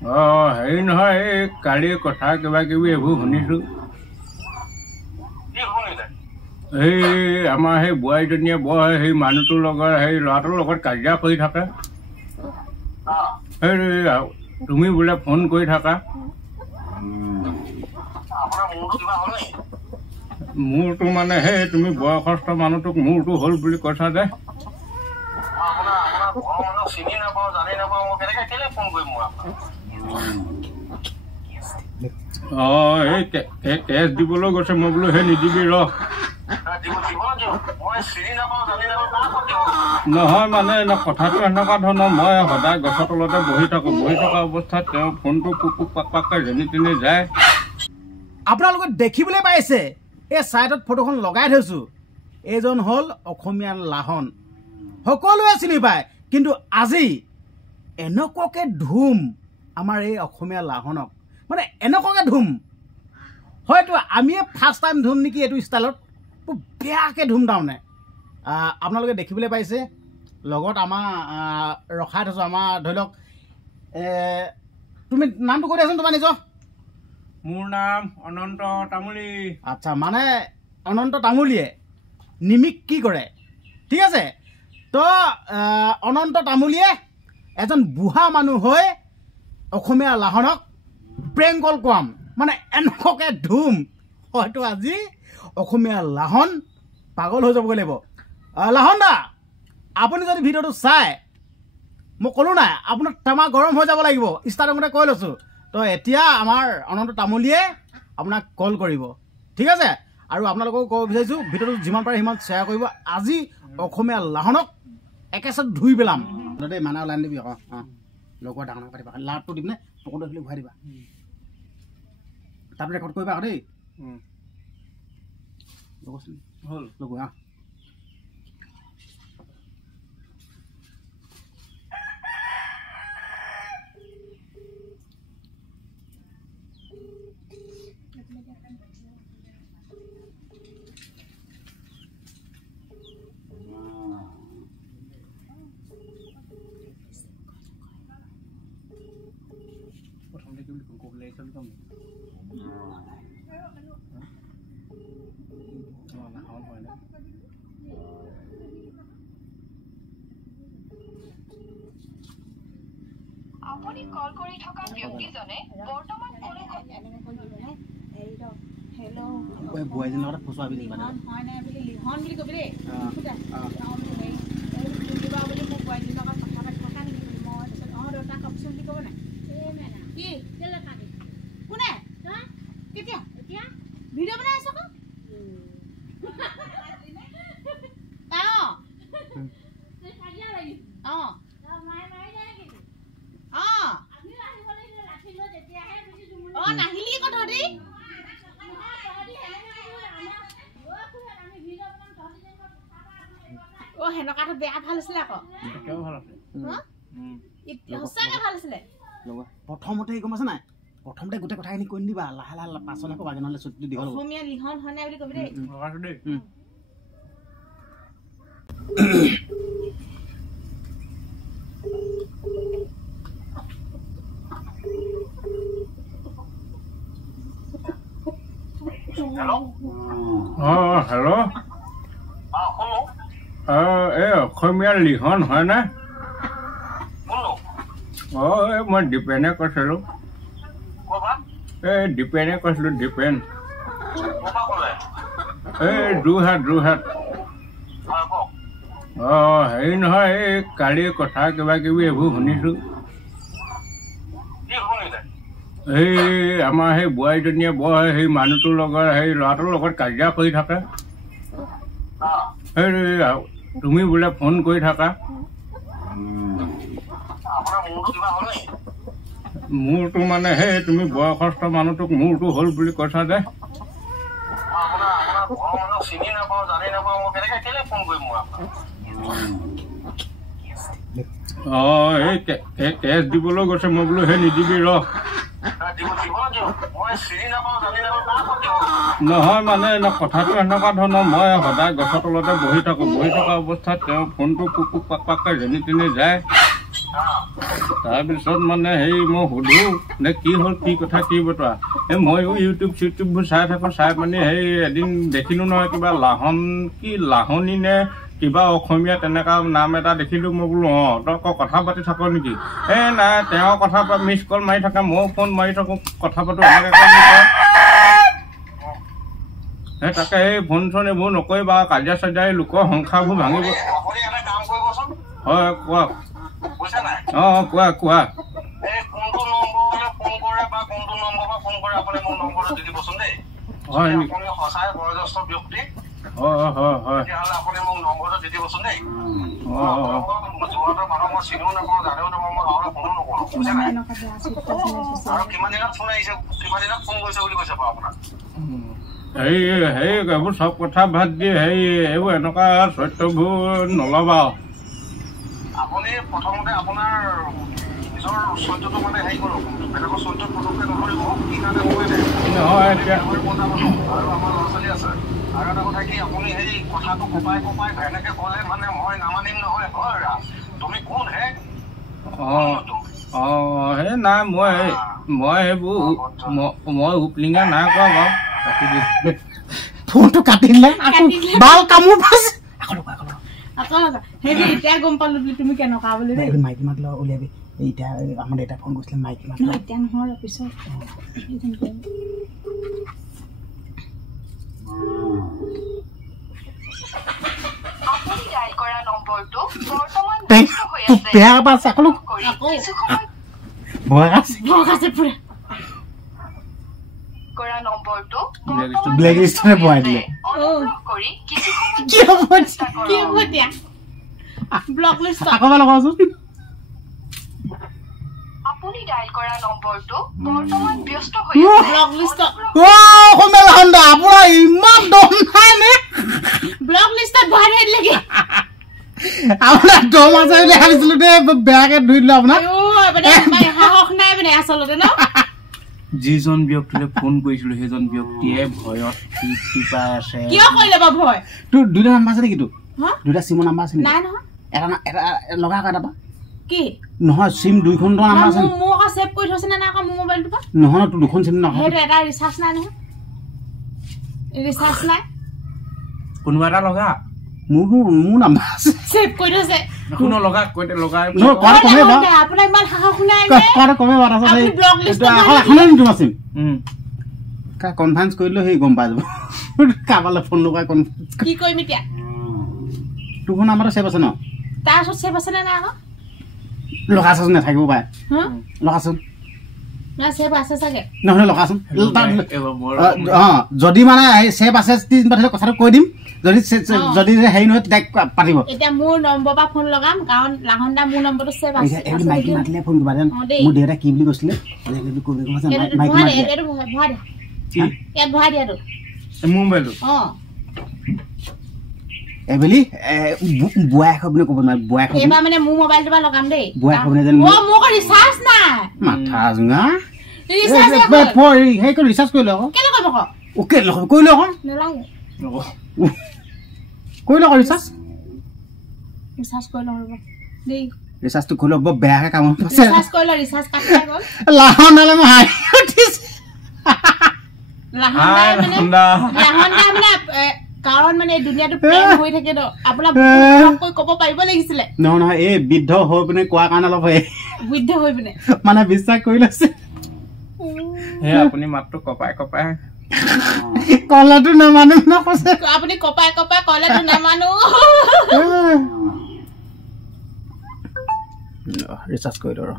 হেৰি নহয়, এই কালি কথা কিবা কিবি এইবোৰ শুনিছো। এই আমাৰ সেই বোৱাৰীজনীয়ে বৰ সেই মানুহটোৰ লগত সেই ল'ৰাটোৰ লগত কাজিয়া কৰি থাকে। সেই তুমি বোলে ফোন কৰি থাকা। মোৰটো মানে সেই তুমি বয়সস্থ মানুহটোক মোৰটো হ'ল বুলি কৈছা যে। এই কেছ দিবলৈ গৈছে। মই বোলো সেই নিদিবি ৰ। নহয় মানে কথাটো এনেকুৱা ধৰণৰ, মই সদায় গছৰ তলতে বহি থাকোঁ। বহি থকা অৱস্থাত তেওঁ ফোনটো পুক পুক পাক পাককৈ যেনি তেনি যায়। আপোনালোকে দেখিবলৈ পাইছে, এই ছাইডত ফটোখন লগাই থৈছোঁ। এইজন হ'ল অসমীয়া লাহন, সকলোৱে চিনি পায়। কিন্তু আজি এনেকুৱাকৈ ধুম আমাৰ এই অসমীয়া লাহনক, মানে এনেকুৱাকৈ ধুম, হয়তো আমিয়ে ফাৰ্ষ্ট টাইম ধুম নেকি এইটো ষ্টাইলত। খুব বেয়াকৈ ধুম তাৰমানে। আপোনালোকে দেখিবলৈ পাইছে, লগত আমাৰ ৰখাই থৈছোঁ। আমাৰ ধৰি লওক, তুমি নামটো কৈ দিয়াচোন তোমাৰ নিজৰ। মোৰ নাম অনন্ত তামুলী। আচ্ছা, মানে অনন্ত তামুলীয়ে নিমিক কি কৰে, ঠিক আছে। তো অনন্ত তামুলীয়ে এজন বুঢ়া মানুহ হৈ অসমীয়া লাহনক প্ৰেংক কল কৰাম, মানে এনেকুৱাকৈ ধুম, হয়তো আজি অসমীয়া লাহন পাগল হৈ যাবগৈ লাগিব। লাহন দা, আপুনি যদি ভিডিঅ'টো চাই, মই ক'লোঁ নাই আপোনাৰ টেমা গৰম হৈ যাব লাগিব, ষ্টাৰ্টিঙতে কৈ লৈছোঁ। তো এতিয়া আমাৰ অনন্ত তামুলীয়ে আপোনাক কল কৰিব, ঠিক আছে। আৰু আপোনালোকক ক'ব বিচাৰিছোঁ, ভিডিঅ'টো যিমান পাৰে সিমান শ্বেয়াৰ কৰিব। আজি অসমীয়া লাহনক একেচাত ধুই পেলাম দেই। মানে ওলাই দিবি আকৌ, লগৰ ডাঙৰ ডাঙৰ পাতিবা, লাভটো দি পিনে পকৰটো আহিলে ঘূৰাই দিবা, তাৰপিছত ৰেকৰ্ড কৰিবা আকৌ দেই। হ'ল লগো প্ৰথমতে কি বুলি ক'বলৈ আহিছে বুলি ক'ম হয় না। আপুনি কল কৰি থকা ব্যক্তিজনে বৰ্তমান কোনো হেল্ল' বুঢ়াজনীৰ লগত ফচুৱাবি নেকি? মানে হয় নাই বুলি লিখন বুলি কবি দেই। কিবা বুলি মোক বুঢ়াজনীৰ লগত কথা পাতি থকা নেকি বুলি মই দেউতা কওকচোন বুলি ক'ব নাই। কি কোনে কেতিয়া এতিয়া ভিডিঅ' বনাই আছ আকৌ। নাহিলি কথা দেই। সেনেকুৱাটো বেয়া ভাল আছিলে আকৌ, সঁচাকে ভাল আছিলে। প্ৰথমতে গম আছে নাই, প্ৰথমতে গোটেই কথাখিনি কৈ নিদিবা, লাহে লাহে পাছলৈ আকৌ বাগে নহ'লে চুটি দীঘল হ'ব। অসমীয়া লিখন হয় নাই বুলি কবি দেই। হেল্ল', এই অসমীয়া লিখন হয়নে? এই মই দীপেনে কৈছিলোঁ। এই দীপেনে কৈছিলোঁ, দীপেন। এই যোৰহাট। হেৰি নহয়, এই কালি কথা কিবা কিবি এইবোৰ শুনিছোঁ। এই আমাৰ সেই বোৱাৰীজনীয়ে বৰ সেই মানুহটোৰ লগত সেই ল'ৰাটোৰ লগত কাজিয়া কৰি থাকে। সেই তুমি বোলে ফোন কৰি থাকা। মোৰটো মানে সেই তুমি বয়সস্থ মানুহটোক মোৰটো হ'ল বুলি কৈছা যে। এই কেছ দিবলৈ গৈছে। মই বোলো সেই নিদিবি ৰ। নহয় মানে কথাটো এনেকুৱা ধৰণৰ, মই সদায় গছৰ তলতে বহি থাকোঁ। বহি থকা অৱস্থাত তেওঁ ফোনটো পুক পুক পাক পাককৈ যেনি তেনি যায়। তাৰপিছত মানে হেৰি মই সুধো নে কি হ'ল কি কথা কি বতৰা এই ময়ো ইউটিউববোৰ চাই থাকোঁ চাই মানে হেৰি এদিন দেখিলোঁ নহয় কিবা লাহনী নে কিবা অসমীয়া তেনেকুৱা নাম এটা দেখিলোঁ মই বোলো অঁ তই আকৌ কথা পাতি থাক নেকি এই নাই তেওঁ কথা মিছ কল মাৰি থাকে ময়ো ফোন মাৰি থাকোঁ কথা পাতোঁ এনেকৈ কয় সেই তাকে এই ফোন চোন এইবোৰ নকৰিবা কাজিয়া চাজিয়া লোকৰ সংসাৰবোৰ ভাঙিব হয় কোৱা অঁ কোৱা কোৱা হয় নেকি হেৰি এইবোৰ চব কথা বাদ দি হেৰি এইবোৰ এনেকুৱা চৰিত্ৰবোৰ নল'বা আপুনি প্ৰথমতে আপোনাৰ নিজৰ চৰিত্ৰটো মানে হেৰি কৰক বেলেগৰ চৰিত্ৰত পটককৈ নকৰিব কি কাৰণে নহয় এতিয়া আৰু আমাৰ ল'ৰা ছোৱালী আছে আৰু এটা কথা কি আপুনি সেই কথাটো কপাই এনেকৈ ক'লে মানে মই নামানিম নহয় হয় তুমি কোন হে অঁ সেই নাই মই সেইবোৰ মই উপলিঙা নাই কোৱা বাৰু ফোনটো কাটি দিলে বাল কামোৰ পাইছে এতিয়া গম পালো বুলি তুমি কেনেকুৱা বুলি মাইকী মাক উলিয়াবি এতিয়া আমাৰ দেউতাই ফোন কৰিছিলে মাইকী মাক এতিয়া নহয় পিছত বেয়া পাইছে আকৌ ভয় আছে পুৰা ব্লেক লিষ্টতে ভৰাই দিলে আকৌ লগাওচোন আপোনাৰ ইমান দম নাই নে ব্লক লিষ্টত ভৰাই থৈ দিলেগে আপোনাৰ দম আছে বুলি ভাবিছিলো দে বেয়াকে ধুই দিলো আপোনাৰ সাহস নাই মানে আচলতে ন যিজন ব্যক্তিলে ফোন কৰিছিলো সেইজন ব্যক্তিয়ে ভয়ত টিপাই আছে কিয় কৰিলে বা ভয় তোৰ দুটা নাম্বাৰ আছে নেকি তোৰ দুটা চিমৰ নাম্বাৰ আছে নাই নহয় এটা লগা এটা পা কি নহয় চিম দুইখন নাম্বাৰ আছে মোৰ আকৌ সেভ কৰি থৈছে না আকৌ মোৰ মোবাইলটো পা নহয় তোৰ দুখন চিম নহয় সেইটো এটা ৰিচাৰ্জ নাই নহয় ৰিচাৰ্জ নাই কোনোবা এটা লগা মোৰ নাম্বাৰ আছে সেভ কৰি থৈছে কোনো লগা কৈতে লগাই আপোনাৰ ইমান সাহস নাই নে কথা কমে বাট আছে আপুনি ব্লক লিষ্টত এখনে নি তোমাৰ চিম কনফাৰেন্স কৰিলে সেই গম পাই যাব কাবালে ফোন লগাই কনফাৰেন্স কি কৰিম এতিয়া তোৰ নাম্বাৰ সেভ আছে ন তাৰ ওচৰত সেভ আছে নে নাই আকৌ লগাচোন নাথাকিব পাৰে লগাচোন না সেভ আছে চাগে নহয় লগাচোন যদি মানে সেভ আছে কথাটো কৈ দিম যদি হেৰি নহয় তেতিয়া পাতিব এতিয়া মোৰ নম্বৰ পৰা ফোন লগাম কাৰণ লাহনদা মোৰ নম্বৰটো সেভ আছে মাইকী মাতিলে ফোন কৰিবা দেন মোৰ দেউতা কি বুলি কৈছিলে ইয়াত ভৰাই দিয়াটো মোৰ মোবাইলটো এবেলি বুঢ়া এশ বুলি ক'ব নোৱাৰে বুঢ়া এশ এইবাৰ মানে মোৰ মোবাইলটো পৰা লগাম দেই বুঢ়া এশ বুলি যেন মোক ৰিচাৰ্জ নাই মাথা জোঙা ৰিচাৰ্জ সেই কৰি ৰিচাৰ্জ কৰি লওক কেলে কৰিব আকৌ অ'কে কৰি লওক নালাগে কৰি লওক ৰিচাৰ্জ কৰি লওঁ ৰ'ব দেই ৰিচাৰ্জটো কৰি লওক বৰ বেয়াকে কাম ৰিচাৰ্জ কৰি লওঁ ৰিচাৰ্জ কাটি গ'ল লাহনদালে মই হাঁহি উঠিছে লাহনদা মানে কাৰণ মানে দুনিয়াটো প্ৰেম হৈ থাকে ন আপোনাৰ কৈ ক'ব পাৰিব লাগিছিলে নহয় এই বৃদ্ধ হৈ পিনে কোৱাৰ কাৰণে অলপ বৃদ্ধ হৈ পিনে মানে বিশ্বাস কৰি লৈছে হে আপুনি মাতটো কপাই কলাটো নামানো ন কৈছে আপুনি কপাই কলাটো নামানো ৰিচাৰ্জ কৰি দিওঁ